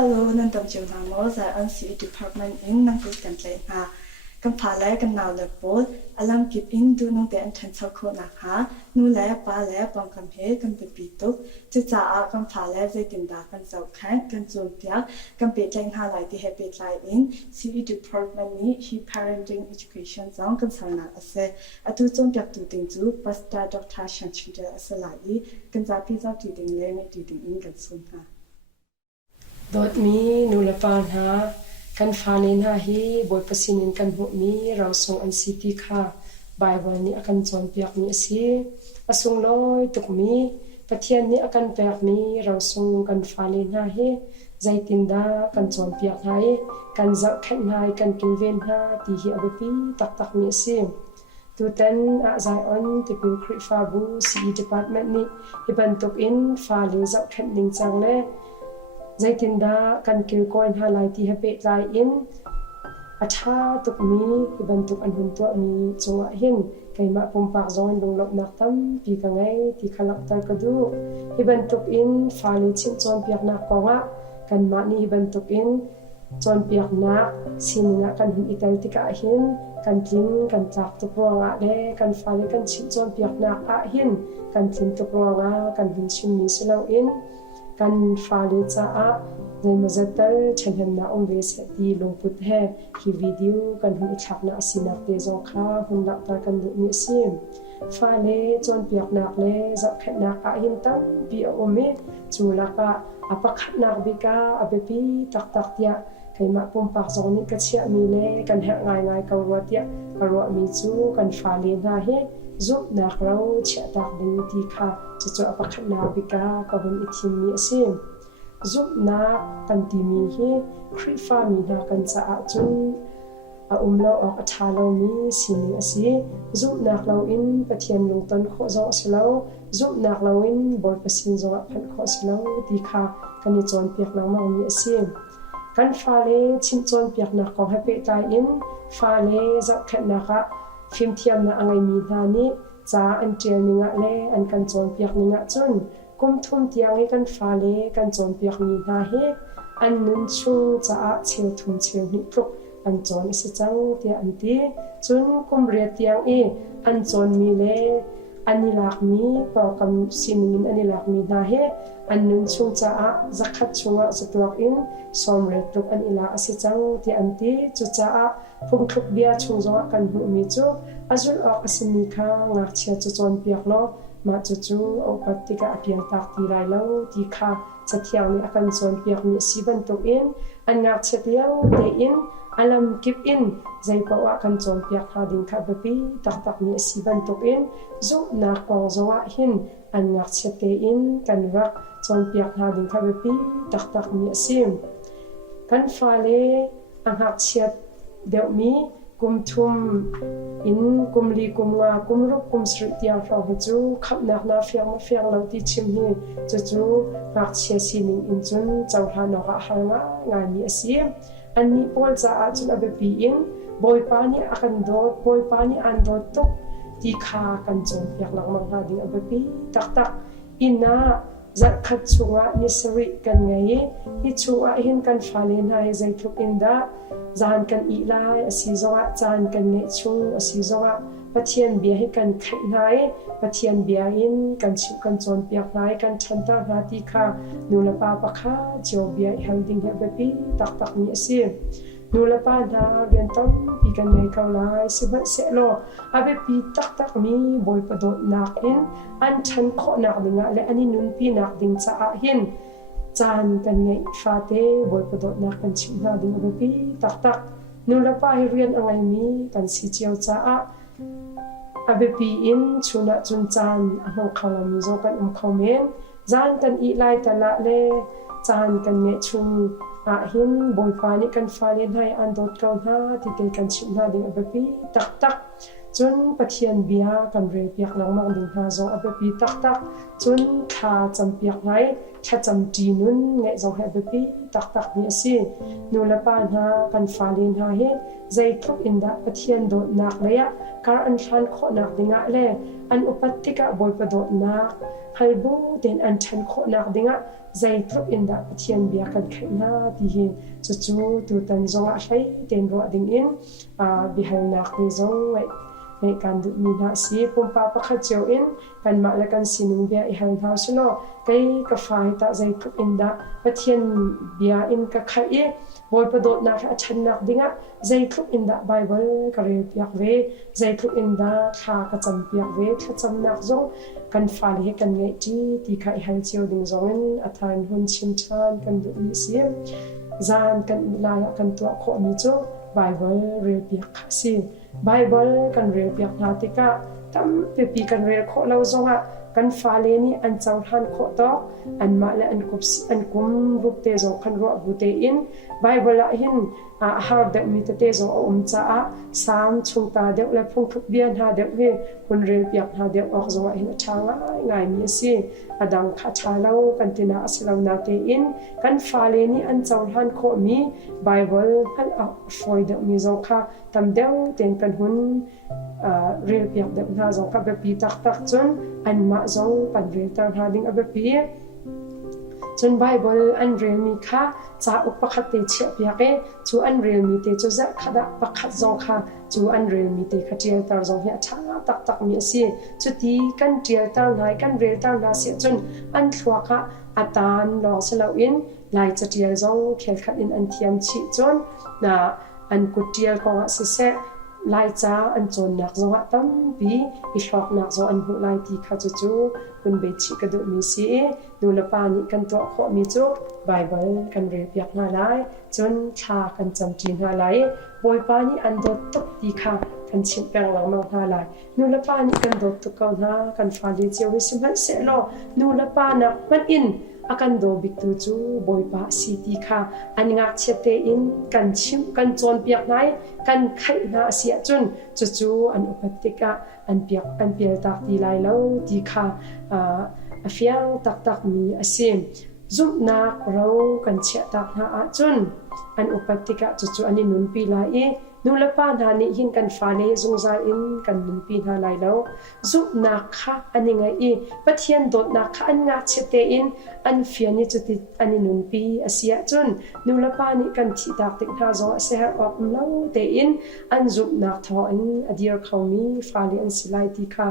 Hello นั่นตำจิวนาโม在安息 department in นั่งคุยกันเลยค่ะกันผ่าแลกันนาวเลยโพสอลัมกิบอินดูน้องเดนทันสักคนนะคะนู่นแลป้าแลปองกันเฮกันเป็นปีตุกจะจ่ากันผ่าแลใจตินดากันเจ้าแข่งกันจนเปียกันเป็นแรงหาไหลที่เฮเป็นไลน์อิน CE department นี้ he parenting education สองกันสาวนาเสอตุจนจับตูติงจูปัสตาดรชันชิดาเสลายกันจะพิจารณาตูติงเลไม่ตูติงอินกันสุนค่ะดดมีนูลปานหากันฟาเลนหาฮีบอยปสินินกันบุมีเราส่งอันซีพีค่ะบายวันนี้อากันจอนเปียกมีสิอสุงลอยตุกมีปะเทียนนี้อากันเปียกมีเราส่งกันฟาเลนหาฮีใจตินดากันจอนเปียกให้กันจักแค่ไหนกันกินเวนหาที่ฮีอเบปีตักมีสิตูเต็นอาใจอันที่เป็นคริฟาบูซีดีพาร์ตเมนต์นี้ที่บรรทุกอินฟาเลจักแค่หนึ่งจังเลยใจตินดากันกิลโกนหาไลที่เฮเปตไลอินอัฐาตุกมีที่บรรทุกอันหุ่นตัวมีจงอาหินไกมาปุ่มปากจอนลงลบนักตั้มปีกังไงที่ขลักตากระดูที่บรรทุกอินฟาลิชินจอนเปียกนักกองะกันมานี่บรรทุกอินจอนเปียกนักสินนักกันหุ่นอิตาลีที่กะหินกันทิ้งกันจับตุกรองะเล่กันฟาลิกันชินจอนเปียกนักอะหินกันทิ้งตุกรองะกันหุ่นชินมีสลาวอินกันฟาลิจ้าในมาจัดเตอร์ฉันเห็นน้าองเวสตีลงพุทธะที่วิดีโอกันหุ่นอิจฉาหน้าสินักเดจงข้าหุ่นหลักตากันดุมิซิมฟาเลจนเปียกนักเลจับแขนนักอาหินตั้มปีอเมจูลักะอปักนักบิกาอเบปีตักเตียใครมาปุ่มปากจงนี้ก็เชื่อมีเลกันแหงง่ายกรัวเตียกรัวมีจูกันฟาเลน่าเฮจุบนักเราเชื่อตักดึงตีค่ะจะอปักนักบิกาก็หุ่นอิทิมีซิมจุบนักกันตีมีเฮคริฟามีนักกันจะจุนเราออกอัฐาเรามีสิ่งนี้สิจุบนักเราอินปะเทียนลงต้นข้อจงสิเราจุบนักเราอินบอยปะสินจงพันข้อสิเราดีค่ะกันในจอนเปียกเรามามีสิกันฟาเลชินจอนเปียกนักของให้เปตายอินฟาเลจับแค่นักฟิล์มเทียมนักอะไรมีนานี้จ้าอันเจียนิงะเลอันกันจอนเปียกนิงะจนกุมทุ่มเตียงให้กันฟาเลกันจอนเปียกมีนาเฮอันนั้นชูจ้าเชียวทุ่มเชียวนิพลุกอันจอนสิจังเตียอันตีจนกุมเรียเตียงอันจอนมีเลอันนี้หลักมีปอกำสินินอันนี้หลักมีนาเฮอันนั้นชูจ้าจักขัดชูสตัวอินสอมเรียตุกอันนี้หลักสิจังเตียอันตีจุจ้าพุ่งทุกเบียชูจงกันหูมีจูอาจุลออกสิมีข้างงักเชียจุจอนเปียกโลมาจู่เอาปฏิกาเพียงตักตีไรแล้วที่ข้าจะเที่ยวในอาการจนเปียกมีสีบันตุอินอันงักเชียงเตอินอัลลัมกิบอินใจปะว่ากันจนเปียกหาดินข้าแบบนี้ตักมีสีบันตุอินจุนักกองจงหินอันงักเชียเตอินกันรักจนเปียกหาดินข้าแบบนี้ตักมีสีกันฟ้าเลอันงักเชียเดี๋ยวมีกุมทุ่มอินกุมลีกุมงากุมรุกกุมสริตียงฟังจูขับนักนาเฟียงเราที่ชิมฮีจู่งักเชียสินิงอินจุนเจ้าหานอกหางงานมีเสียอันนี้พอลจะอาจุนอเบปีอินบอยปานีอากันโดดบอยปานีอันโดดตุกที่ขากันจนอยากหลังมังหาดิ่งอเบปีตักอินนาจักขัดชัวนิสริกันไงที่ชัวหินกันฟาเลนให้ใจทุกอินดาจานกันอีไลอสีจงจานกันเงชุงอสีจงปะเทียนเบียให้กันขัดไหนปะเทียนเบียอินกันชิวกันจนเปียกไหนกันชันตาหาติค่ะนูละปาปะค่ะเจียวเบียฮันดิ้งเฮเบปีตักมีเสียนูละปานาเบียนต้มปีกันในเกาไลสิบันเสโลอาเบปีตักมีบอยประดดนักอินอันชันข้อนักดิ่งและอันนี้นุนปีนักดิ่งจะอาหินจานกันไงฟาเต้บอยประดดนักกันชิมนาดิ่งอาเบปีตักนูละปาให้เรียนอะไรมีกันสิเจียวจะอาเบปีอินชุนจุนจานอังเขาลามิโซกันคอมเมนจานกันอีไลตละเลจานกันเงชุนหินบอยฟ้านี่กันฟ้าเล่นให้อันโดดเกาหน้าที่เกกันชิมนาดิ่งอาเบปีตักจนปะเทียนเบียกันเรียบยักหลังมังดิ่งหาจงอาเบปีตักจนขาจำเปียกไงถ้าจำจีนุนไงจงอาเบปีตักมีสินูละปานหากันฟ้าเล่นให้ใจทุกอินดาปะเทียนโดดนักเลย kar an than kho nak dinga le an upatika boy padot nak halbu ten an than kho nak dinga zai trup in da pathian bia kan khaina ti hi chu chu tu tan zonga hlai ten ro ding in bihal nak ni zong wai me kan du mi na si pum pa pakha cheu in kan ma la kan sining bia I hal thau suno kai ka fai ta zai trup in da pathian bia in ka khai boy padot nak a chan nak dinga zai trup in da bible ka re piak ve zai trup in da tha ka cham piak ve tha cham nak zong kan fal he kan ngai ti khai hal cheu ding zong in athan hun chim chan kan du mi si zan kan la kan to kho mi chu bible re piak kha si bible kan re piak na tika tam pe pi kan re kho lo zonga kan fale ni an chaw han kho to an ma la an kum rup te zo kan ro bu te in bible a hin har de mi te zo cha a sam chung ta de la phung thup bian ha de he kun re piak ha de ok zo in thanga ngai mi si adang kha tha lo kan tina aslo na te in kan fale ni an chaw han kho mi bible han a foi de mi zo kha tam deu ten kan hun real piak de na zo ka be pi tak chun an ma zong pan real tar ha ding a be pi chun bible an real mi kha cha upakhat te chhe piak e chu an real mi te chu za khada pakhat zong kha chu an real mi te khatial tar zong hi tha tak mi si chu ti kan tial tar nai kan real tar na se chun an thwa kha atan lo selo in lai chatial zong khel khat in an thiam chi chon na an kutial ko se se lai cha an chon nak zonga tam pi I hlok nak zo an hu lai ti kha chu chu kun be chi ka du mi si nu la pa ni kan to kho mi chu bible kan re piak na lai chon tha kan cham tin ha lai boy pa ni an dot tok ti kha kan chim pang lang ma ha lai nu la pa ni kan dot to ka na kan fa li cheu wi sim han se lo nu la pa na man in akan do bik tu chu boy pa city kha an ngak chete in kan chim kan chon piak nai kan khai na sia chun chu chu an upatika an pial tak ti lai lo ti kha a fiang tak mi asim zum na ro kan che tak na a chun an upatika chu ani nun pi lai nu la pa na ni hin kan fa le zung za in kan nun pi na lai lo zu na kha ani nga pathian dot na kha an nga chete in an fia ni chuti ani nun pi asia chun nu la pa ni kan thi tak tik na zo se ha op lo te in an zu na tho in adir khomi fa le an silai ti kha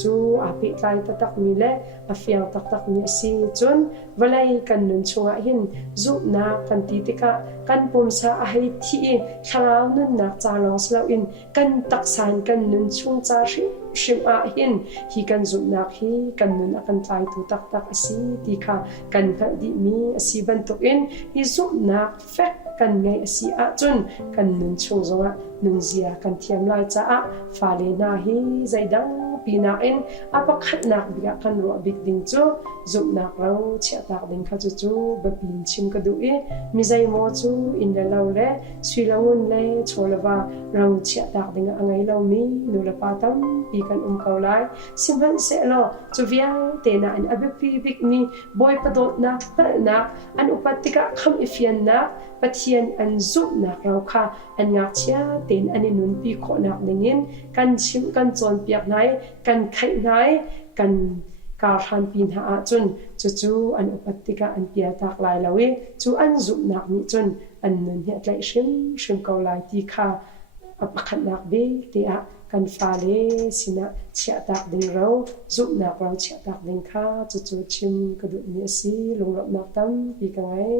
chu a pi tlai ta tak mi le a fiang tak mi si chun walai kan nun chunga hin zu na kan ti tika kan pum sa a hei thi thalaw nun na cha lo slo in kan tak san kan nun chung cha shim a hin hi kan zum nak hi kan nun akan tlai tu tak asi ti kha kan ka di mi asi ban to in hi zum nak fek kan ngai asi a chun kan nun chung zonga nun zia kan thiam lai cha a fa le na hi zaidang pina in apakhat nak bia kan ro big ding chu zum nak ro chia tak ding kha chu ba pin chim ka du mi zai mo chu in the law le sui lawun le cholwa ro chia tak ding angai lo mi nu la patam pi kan kau lai simhan se lo chu viang te na an abepi big mi boy padot na na an upatika kham ifian na pathian an zu na ro kha an ngak chia ten ani nun pi kho nak dingin kan chim kan chon piak nai kan khai nai kan kar han pin ha chun chu an upatika an pia tak lai lawi chu an zu nak ni chun an nun hi tlai shim ko lai ti kha apakhat nak be te a kan fa le sina chia tak ding ro zu nak ro chia tak ding kha chu chim ka du ni si lungrop nak tam pi ka ngai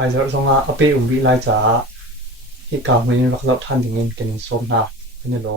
ai zo zonga ape umbi lai cha hi ka ngin rak lau than dingin kenin som na ne lo